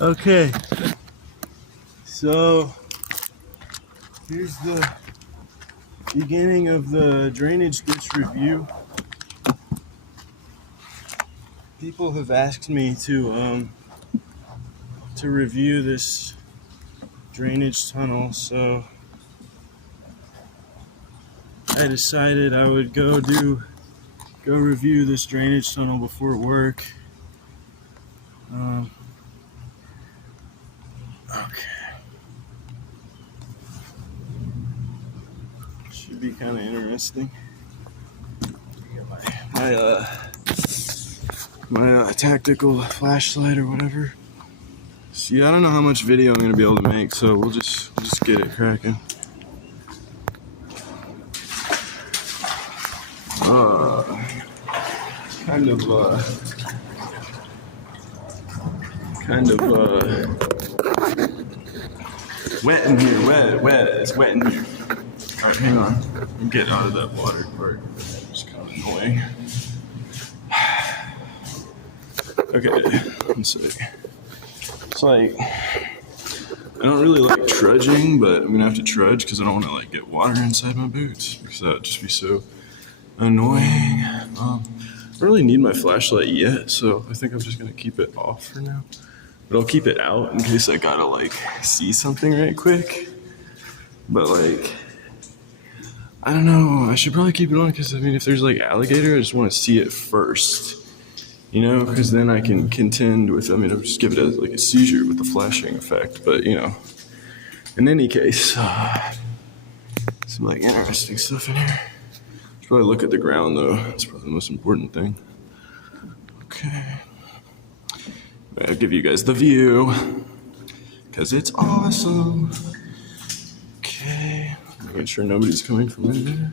Okay, so here's the beginning of the drainage ditch review. People have asked me to review this drainage tunnel, so I decided I would go review this drainage tunnel before work. Okay. Should be kind of interesting. My tactical flashlight or whatever. See, I don't know how much video I'm gonna be able to make, so we'll just get it cracking. Kind of wet in here. Wet. It's wet in here. All right, hang on. I'll get out of that water part. It's kind of annoying. Okay, one sec. It's like, I don't really like trudging, but I'm gonna have to trudge because I don't want to like get water inside my boots because that would just be so annoying. I don't really need my flashlight yet, so I think I'm just gonna keep it off for now. But I'll keep it out in case I gotta like see something right quick. But like, I don't know, I should probably keep it on because I mean, if there's like alligator, I just want to see it first. You know, because then I can contend with, I mean, I'll just give it as like a seizure with the flashing effect. But, you know, in any case, some like interesting stuff in here. Should probably look at the ground though. That's probably the most important thing. Okay. I'll give you guys the view because it's awesome. Okay. Making sure nobody's coming from in there.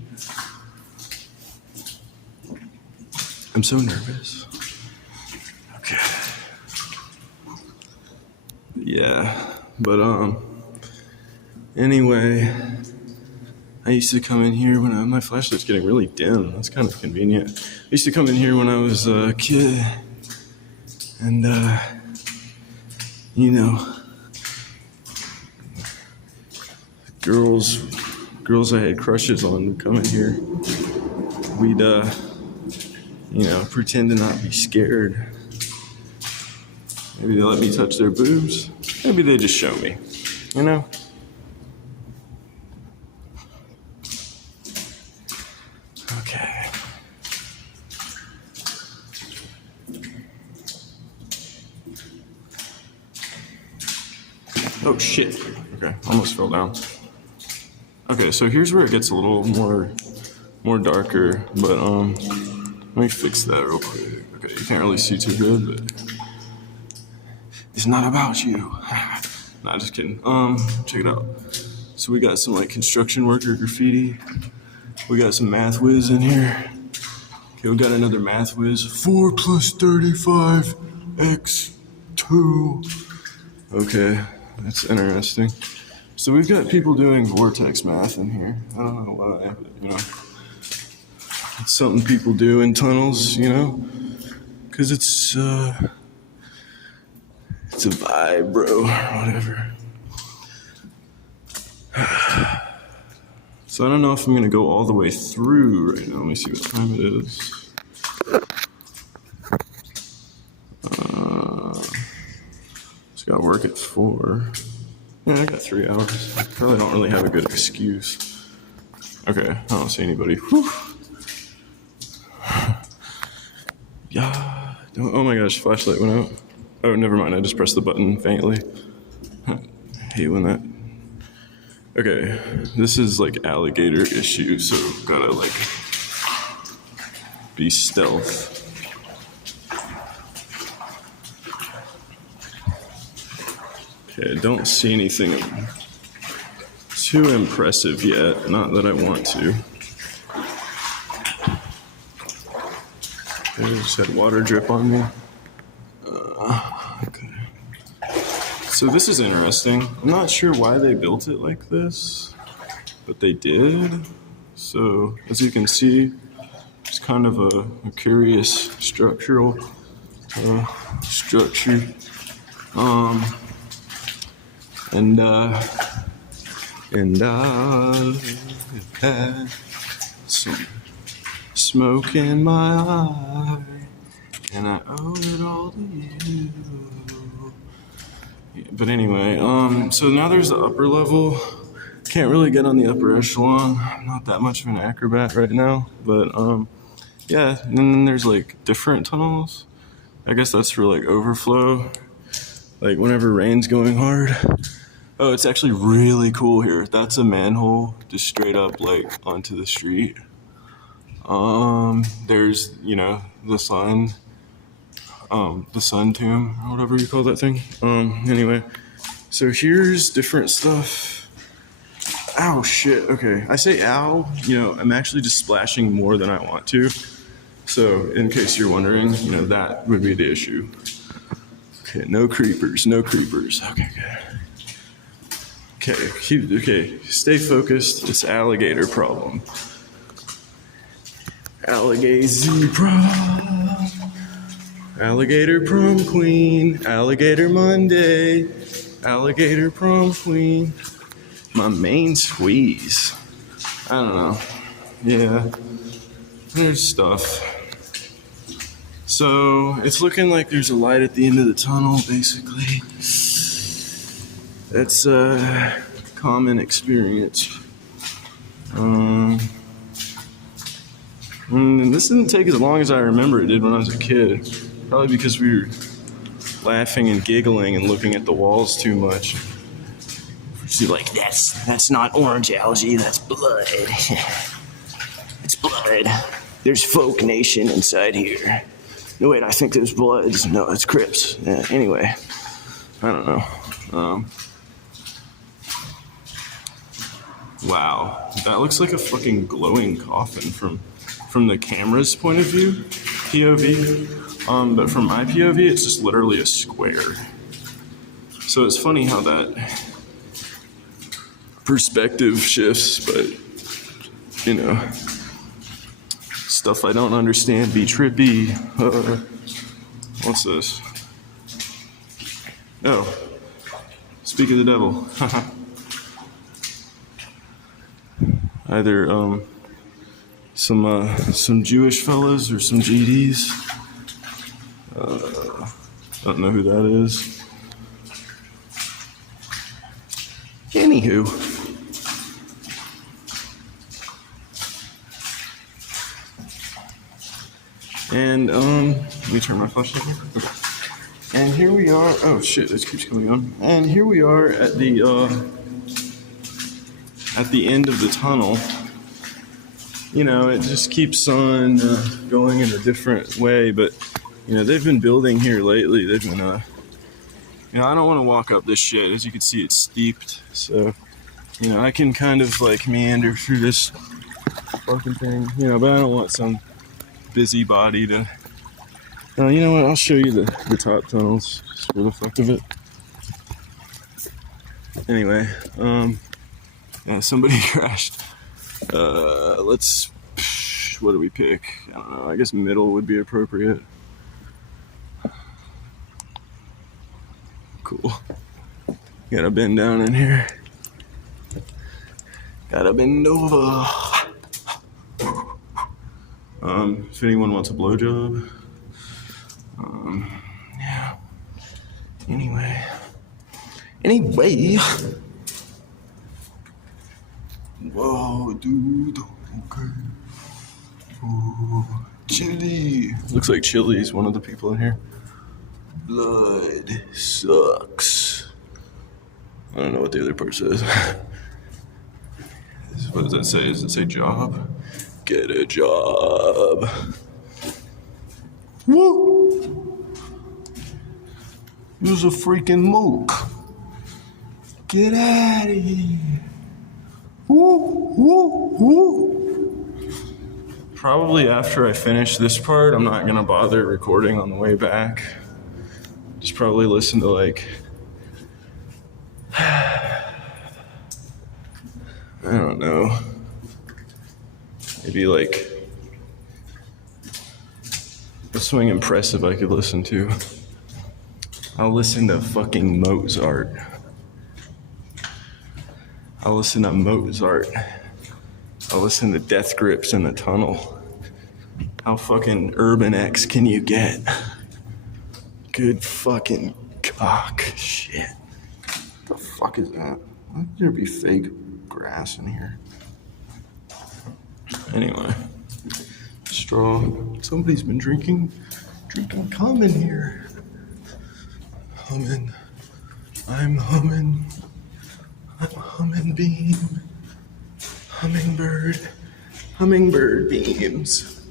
I'm so nervous. Okay. Yeah, but anyway, I used to come in here when my flashlight's getting really dim. That's kind of convenient. I used to come in here when I was a kid, and you know, girls I had crushes on would come in here. We'd you know, pretend to not be scared. Maybe they let me touch their boobs. Maybe they just show me, you know? Okay. Oh shit. Okay, almost fell down. Okay, so here's where it gets a little more darker, but let me fix that real quick. Okay, you can't really see too good, but it's not about you. Nah, just kidding. Check it out. So we got some like construction worker graffiti. We got some math whiz in here. Okay, we got another math whiz. 4 plus 35 x 2. Okay, that's interesting. So we've got people doing vortex math in here. I don't know why, but you know. It's something people do in tunnels, you know? Because it's a vibe, bro, or whatever. So I don't know if I'm gonna go all the way through right now. Let me see what time it is. Just got work at 4. Yeah, I got 3 hours. I probably don't really have a good excuse. Okay, I don't see anybody. Whew. Yeah. Oh my gosh, flashlight went out. Oh, never mind. I just pressed the button faintly. I hate when that. Okay, this is like alligator issue, so gotta like be stealth. Okay, I don't see anything too impressive yet. Not that I want to. I just had water drip on me. Okay. So this is interesting. I'm not sure why they built it like this, but they did. So as you can see, it's kind of a curious structure. And had some smoke in my eye, and I owe it all to you. But anyway, so now there's the upper level. Can't really get on the upper echelon. I'm not that much of an acrobat right now, but yeah. And then there's like different tunnels. I guess that's for like overflow, like whenever rain's going hard. Oh, it's actually really cool here. That's a manhole just straight up like onto the street. There's, you know, the sun tomb or whatever you call that thing. Anyway, so here's different stuff. Ow, shit. Okay, I say ow, you know, I'm actually just splashing more than I want to. So in case you're wondering, you know, that would be the issue. Okay, no creepers, no creepers. Okay, good. Okay, stay focused. It's alligator problem. Alligator prom. Alligator prom queen. Alligator Monday. Alligator prom queen. My main squeeze. I don't know. Yeah, there's stuff. So it's looking like there's a light at the end of the tunnel, basically. That's a common experience. And this didn't take as long as I remember it did when I was a kid. Probably because we were laughing and giggling and looking at the walls too much. She's like, that's not orange algae, that's blood. It's blood. There's folk nation inside here. No, wait, I think there's bloods. No, it's Crips. Yeah, anyway, I don't know. Wow, that looks like a fucking glowing coffin from the camera's point of view, POV. But from my POV, it's just literally a square. So it's funny how that perspective shifts, but you know, stuff I don't understand be trippy. What's this? Oh, speak of the devil. Either some Jewish fellas or some GDs. Don't know who that is. Anywho. And let me turn my flashlight on. Okay. And here we are. Oh shit, this keeps coming on. And here we are at the end of the tunnel. You know, it just keeps on going in a different way, but you know, they've been building here lately. They've been you know, I don't want to walk up this shit. As you can see, it's steeped, so you know, I can kind of like meander through this fucking thing, you know, but I don't want some busybody to. You know what? I'll show you the top tunnels just for the fuck of it. Anyway, somebody crashed. Let's. What do we pick? I don't know. I guess middle would be appropriate. Cool. Gotta bend down in here. Gotta bend over. If anyone wants a blowjob. Yeah. Anyway. Whoa, dude. Okay. Ooh, chili. Looks like Chili's one of the people in here. Blood sucks. I don't know what the other part says. What does that say? Does it say job? Get a job. Woo! You's a freaking mook. Get out of here. Woo, woo, woo. Probably after I finish this part, I'm not gonna bother recording on the way back. Just probably listen to like, I don't know, maybe like what's something impressive I could listen to. I'll listen to fucking Mozart. I'll listen to Mozart. I'll listen to Death Grips in the Tunnel. How fucking Urban X can you get? Good fucking cock shit. What the fuck is that? Why would there be fake grass in here? Anyway, straw. Somebody's been drinking cum in here. Humming. I'm humming. I'm a humming beam. Hummingbird beams.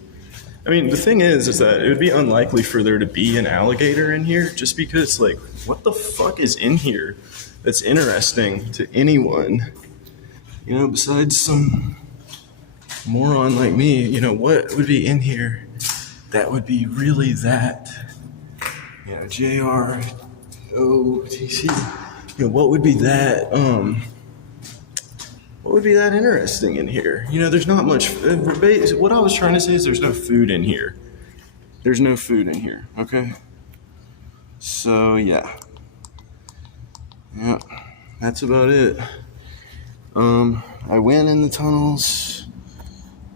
I mean, the thing is that it would be unlikely for there to be an alligator in here just because, like, what the fuck is in here that's interesting to anyone? You know, besides some moron like me, you know, what would be in here that would be really that, you know, JROTC, you know, what would be that interesting in here? You know, there's not much, what I was trying to say is there's no food in here. There's no food in here, okay? So, yeah, that's about it. I went in the tunnels.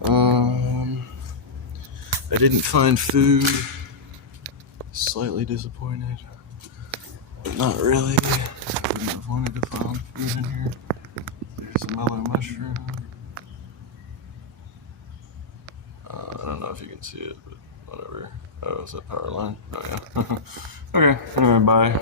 I didn't find food. Slightly disappointed, but not really. I wouldn't have wanted to find food in here. There's a mellow mushroom. I don't know if you can see it, but whatever. Oh, is that power line? Oh, yeah. Okay, anyway, bye.